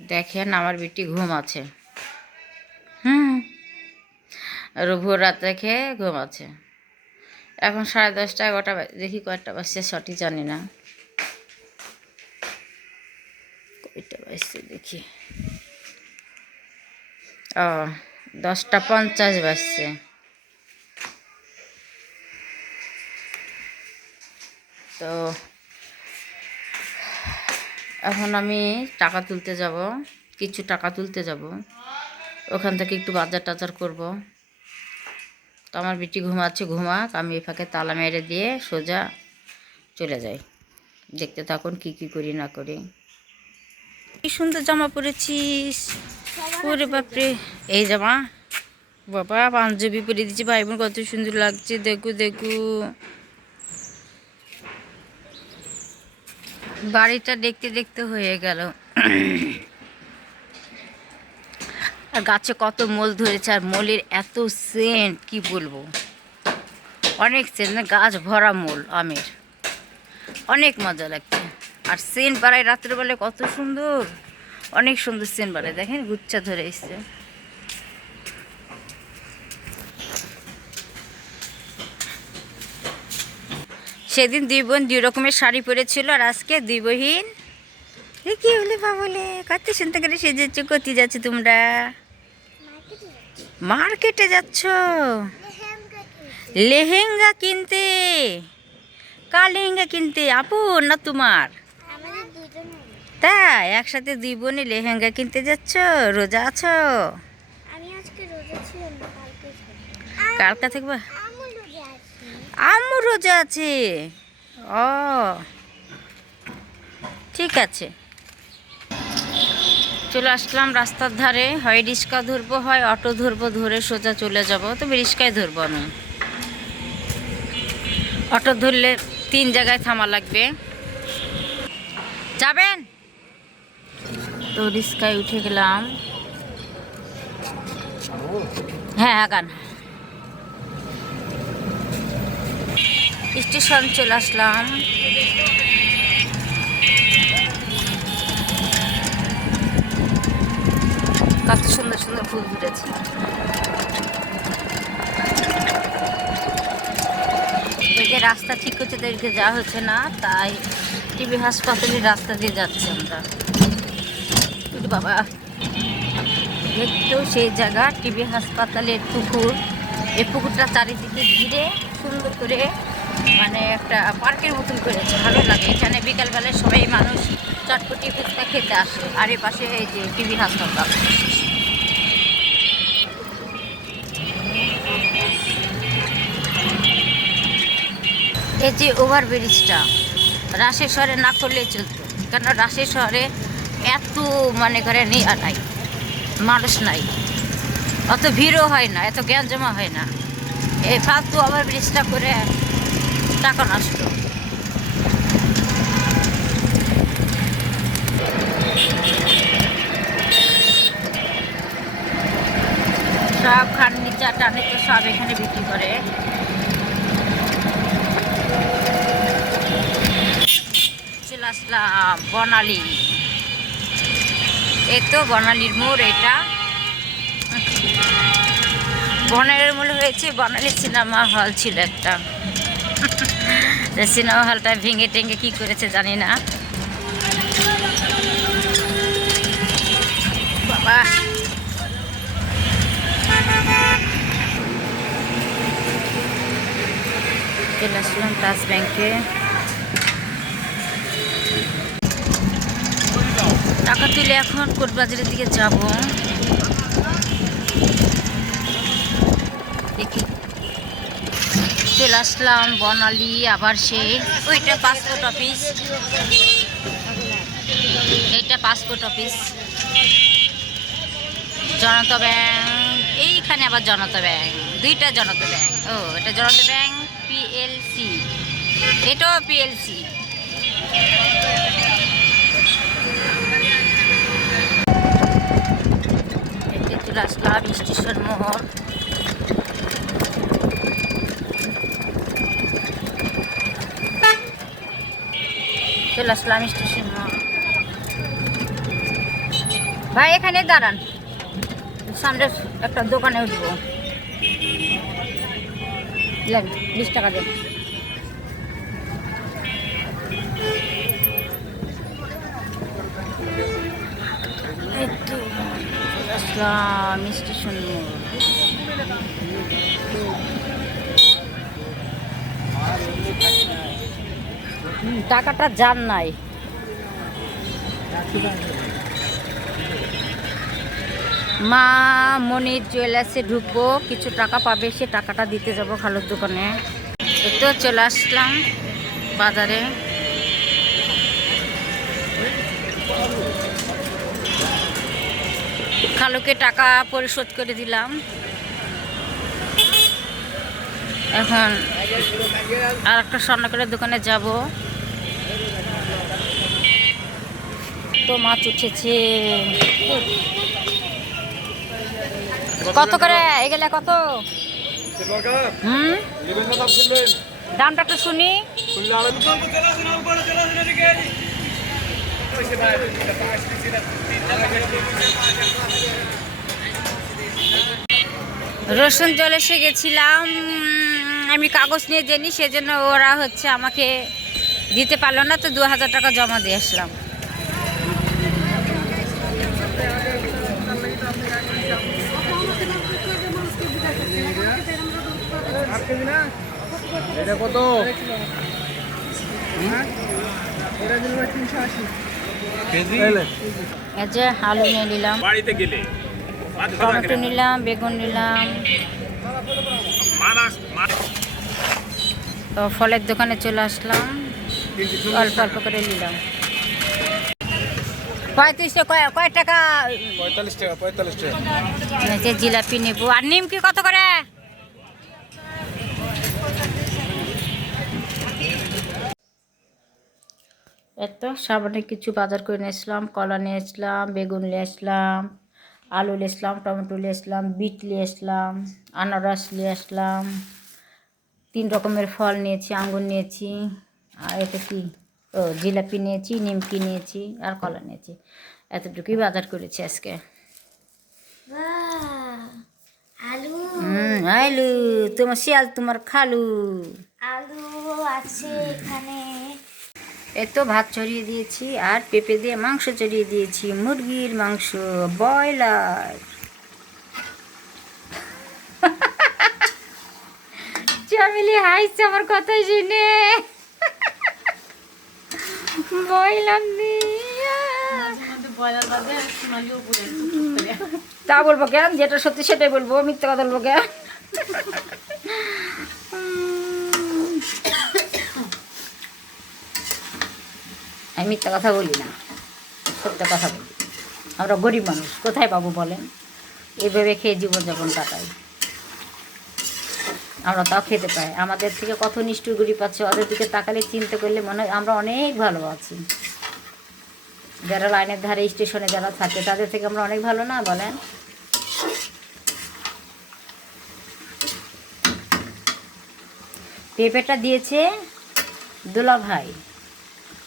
দেখেন আমার বেটি ঘুম আছে। ভোর রাত দেখে ঘুম আছে। এখন 10:30 11টা দেখি কয়টা বাজছে সঠিক জানি না, কয়টা বাজছে দেখি। 10:50 বাজছে। তো এখন আমি টাকা তুলতে যাব, কিছু টাকা তুলতে যাব, ওখান থেকে একটু বাজার টাজার করব। তো আমার বেটি ঘুমাচ্ছে, ঘুমাক, আমি এই ফাঁকে তালা মেরে দিয়ে সোজা চলে যাই। দেখতে থাকুন কি কি করি না করি। কি সুন্দর জামা পরেছিস, ওরে বাপরে! এই জামা বাবা, পাঞ্জাবি পরে দিচ্ছি, ভাই বোন কত সুন্দর লাগছে, দেখু দেখু। বাড়িটা দেখতে দেখতে হয়ে গেল। আর গাছে কত মোল ধরেছে, আর মোলের এত সেন্ট কি বলবো, অনেক সেন্ট, গাছ ভরা মোল আমের, অনেক মজা লাগছে। আর সেন্ট বাড়ায় রাত্রেবেলায় কত সুন্দর, অনেক সুন্দর সেন্ট বাড়ায়। দেখেন গুচ্ছা ধরে এসছে। সেদিন 2 বোন 2 রকমের শাড়ি পরেছিল, আর আজকে 2 বহিন কি হলে বাবলে কত সুন্দর করে সেজেছো। কোথায় যাচ্ছ তোমরা? মার্কেটে যাচ্ছ লেহেঙ্গা কিনতে? কার লেহেঙ্গা কিনতে, আপু না তোমার? তাই একসাথে 2 বোনে লেহেঙ্গা কিনতে যাচ্ছ? রোজা আছো? কালকা থাকবা? আম্মু রোজা আছে। ও ঠিক আছে। চলে আসলাম রাস্তার ধারে, হয় রিক্সা ধরবো হয় অটো ধরবো, ধরে সোজা চলে যাব। তবে রিক্সায় ধরবো আমি, অটো ধরলে 3 জায়গায় থামা লাগবে। যাবেন? তো রিক্সায় উঠে গেলাম। হ্যাঁ আগান। স্টেশন চলে আসলাম। কত সুন্দর সুন্দর ফুল ফুটেছে। এদিকে রাস্তা ঠিক হচ্ছে, এদিকে যাওয়া হচ্ছে না, তাই টিবি হাসপাতালের রাস্তা দিয়ে যাচ্ছি আমরা। বাবা দেখতেও সেই জায়গা, টিবি হাসপাতালের পুকুর। এই পুকুরটা চারিদিকে ঘিরে সুন্দর করে, মানে একটা পার্কের মতন করেছে, ভালো লাগে। এখানে বিকালবেলায় সবাই মানুষ চটপটি ফুচকা খেতে আসে। আর এ পাশে এই যে টিবি হাসপাতাল। এই যে ওভারব্রিজটা রাজশাহী শহরে না করলে চলতো, কেন রাজশাহী শহরে এত মনে করে নেওয়া নাই, মানুষ নাই, অত ভিড়ও হয় না, এত জ্ঞান জমা হয় না। এই ফালতু ওভারব্রিজটা করে টাকা নষ্ট। সব ফার্নিচার টার্নিচার সব এখানে বিক্রি করে। চলে আসলাম বনালী। এই তো বনালীর মোড়, এটা বনালীর মোড় হয়েছে। বনালী সিনেমা হল ছিল একটা, সিনেমা হলটা ভেঙে টেঙে কি করেছে জানি না। বাবা চলে আসলাম তাজ ব্যাংকে। টাকা তুলে এখন কোটবাজারের দিকে যাব। দেখি চলে আসলাম বনালী। আবার সেই ওইটা পাসপোর্ট অফিস, এইটা পাসপোর্ট অফিস। জনতা ব্যাংক এইখানে, আবার জনতা ব্যাংক, 2টা জনতা ব্যাংক। ও এটা জনতা ব্যাংক পিএলসি, এটাও পিএলসি। চলে আসলাম স্টেশন মোড়। চলে আসলাম স্টেশন মোড়। ভাই এখানে দাঁড়ান, সামনে একটা দোকানে উঠবো। 20 টাকা দেন। আসলাম স্টেশন মোড়। টাকাটা যান নাই। মা মনির জুয়েলার্সে ঢুকবো, কিছু টাকা পাবে, সে টাকাটা দিতে যাব খালুর দোকানে। তো চলে আসলাম বাজারে। খালুকে টাকা পরিশোধ করে দিলাম। এখন আর একটা স্বর্ণকারের দোকানে যাব। তো মাছ উঠেছে। কত করে এগুলা? কত? দামটা একটু শুনি। রসুন চলে এসে গেছিলাম, আমি কাগজ নিয়ে যাইনি, সেজন্য ওরা হচ্ছে আমাকে দিতে পারলো না, তো 2000 টাকা জমা দিয়ে আসলাম। এটা কত? এই যে আলু নিয়ে নিলাম, বাড়িতে গেলে টমেটো নিলাম, বেগুন নিলাম। তো ফলের দোকানে চলে আসলাম, অল্প অল্প করে নিলাম। 35 টাকা। কয় টাকা? 45 টাকা। 45 টাকা। এই যে জিলাপি নেবো। আর নিমকি কত করে? এত সাবানে কিছু বাজার করে নিয়ে আসলাম। কলা নিয়ে আসলাম, বেগুন নিয়ে আসলাম, আলু নিয়ে আসলাম, টমেটো নিয়ে আসলাম, বিট নিয়ে আসলাম, আনারস নিয়ে আসলাম, 3 রকমের ফল নিয়েছি, আঙ্গুর নিয়েছি, আর এটা কি, ও জিলাপি নিয়েছি, নিমকি নিয়েছি, আর কলা নিয়েছি। এতটুকুই বাজার করেছি আজকে। আলু আলু তোমার শিয়াল, তোমার খালু। আলু আছে এখানে। এত ভাত চড়িয়ে দিয়েছি, আর পেঁপে দিয়ে মাংস চড়িয়ে দিয়েছি, মুরগির মাংস, ব্রয়লার। চামিলি হাইছে আমার কথাই শুনে। ব্রয়লার তা বলবো কেন? যেটা সত্যি সেটাই বলবো, মিথ্যা কথা বলবো কেন? আমি মিথ্যা কথা বলি না, সত্য কথা বলি। আমরা গরিব মানুষ, কোথায় পাবো বলেন? এইভাবে খেয়ে জীবনযাপন কাটাই। আমরা তাও খেতে পাই। আমাদের থেকে কত নিষ্ঠুর গরিব আছে, ওদের দিকে তাকালে চিন্তা করলে মনে হয় আমরা অনেক ভালো আছি। যারা লাইনের ধারে স্টেশনে যারা থাকে, তাদের থেকে আমরা অনেক ভালো না বলেন? পেঁপেটা দিয়েছে দোলা ভাই,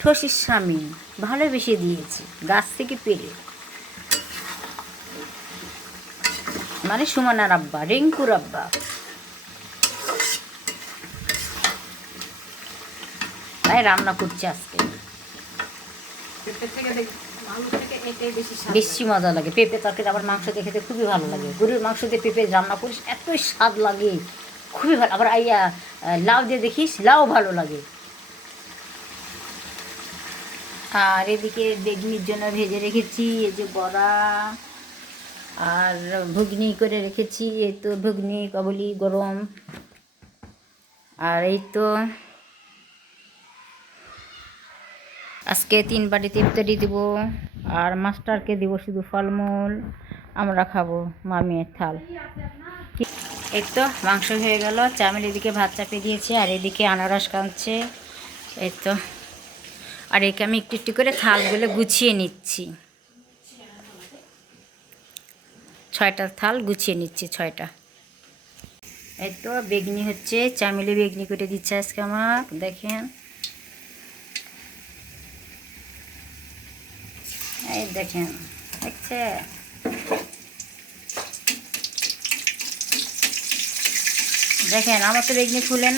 ঠসির স্বামী, ভালোবেসে দিয়েছে গাছ থেকে পেরে। মানে সুমনার আব্বা, রিঙ্কুর আব্বা। তাই রান্না করছে আজকে। বেশি মজা লাগে পেঁপে তরকারি। আবার মাংস দিয়ে খেতে খুবই ভালো লাগে। গরুর মাংস দিয়ে পেঁপে রান্না করিস, এতই স্বাদ লাগে, খুবই ভালো। আবার লাউ দিয়ে দেখিস, লাউ ভালো লাগে। আর এদিকে বেগনির জন্য ভেজে রেখেছি এই যে বড়া, আর ঘুগনি করে রেখেছি। এই তো ঘুগনি কাবুলি গরম। আর এই তো আজকে 3 বাটিতে ইফতারি দিব, আর মাস্টারকে দিব শুধু ফলমূল, আমরা খাবো মামির থাল। এই তো মাংস হয়ে গেল। চামেল এদিকে ভাত চাপিয়ে দিয়েছে, আর এদিকে আনারস কাঁদছে। এই তো, আর একে আমি একটু একটু করে থালগুলো গুছিয়ে নিচ্ছি। 6টা থাল গুছিয়ে নিচ্ছি, 6টা। এই তো বেগনি হচ্ছে, চামেলি বেগনি করে দিচ্ছে আজকে আমার, দেখেন। এই দেখেন দেখছে? দেখেন আমার তো বেগনি ফুলে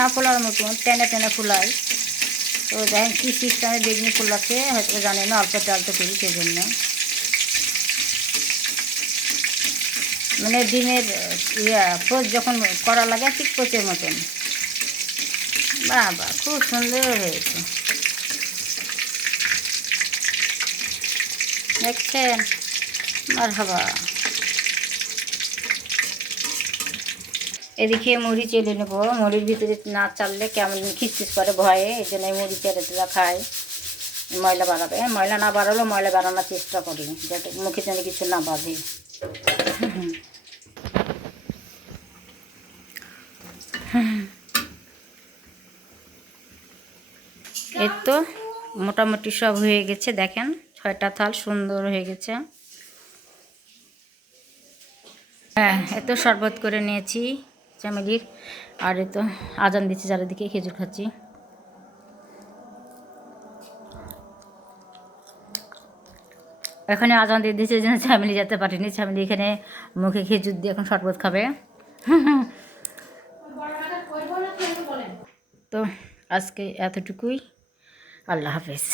না ফোলার মতন টেনে টেনে ফুলাই। তো দেখেন কী সিস্টেমে বেগনি ফুলাচ্ছে হয়তো জানি না, অল্প তেলতে করি সেই জন্য। মানে ডিমের পোচ যখন করা লাগে ঠিক পোচের মতন। বাহ, খুব সুন্দর হয়েছে, দেখছেন? মারহাবা। এদিকে মুড়ি চেলে নেবো, মুড়ির ভিতরে না চাললে কেমন খিচখিচ করে ভয়ে, এই জন্য মুড়ি চেলে চেলে খাই। ময়লা বাড়াবে, ময়লা না বাড়ালেও ময়লা বাড়ানোর চেষ্টা করি যাতে মুখে যেন কিছু না বাঁধে। এই তো মোটামুটি সব হয়ে গেছে, দেখেন 6টা থাল সুন্দর হয়ে গেছে। হ্যাঁ, এত শরবত করে নিয়েছি চামেলির। আর এ তো আজান দিচ্ছি চারিদিকে, খেজুর খাচ্ছি। এখানে আজান দিয়ে দিয়েছে জন্য চামেলি যেতে পারেনি। চামেলি এখানে মুখে খেজুর দিয়ে এখন শরবত খাবে। তো আজকে এতটুকুই, আল্লাহ হাফেজ।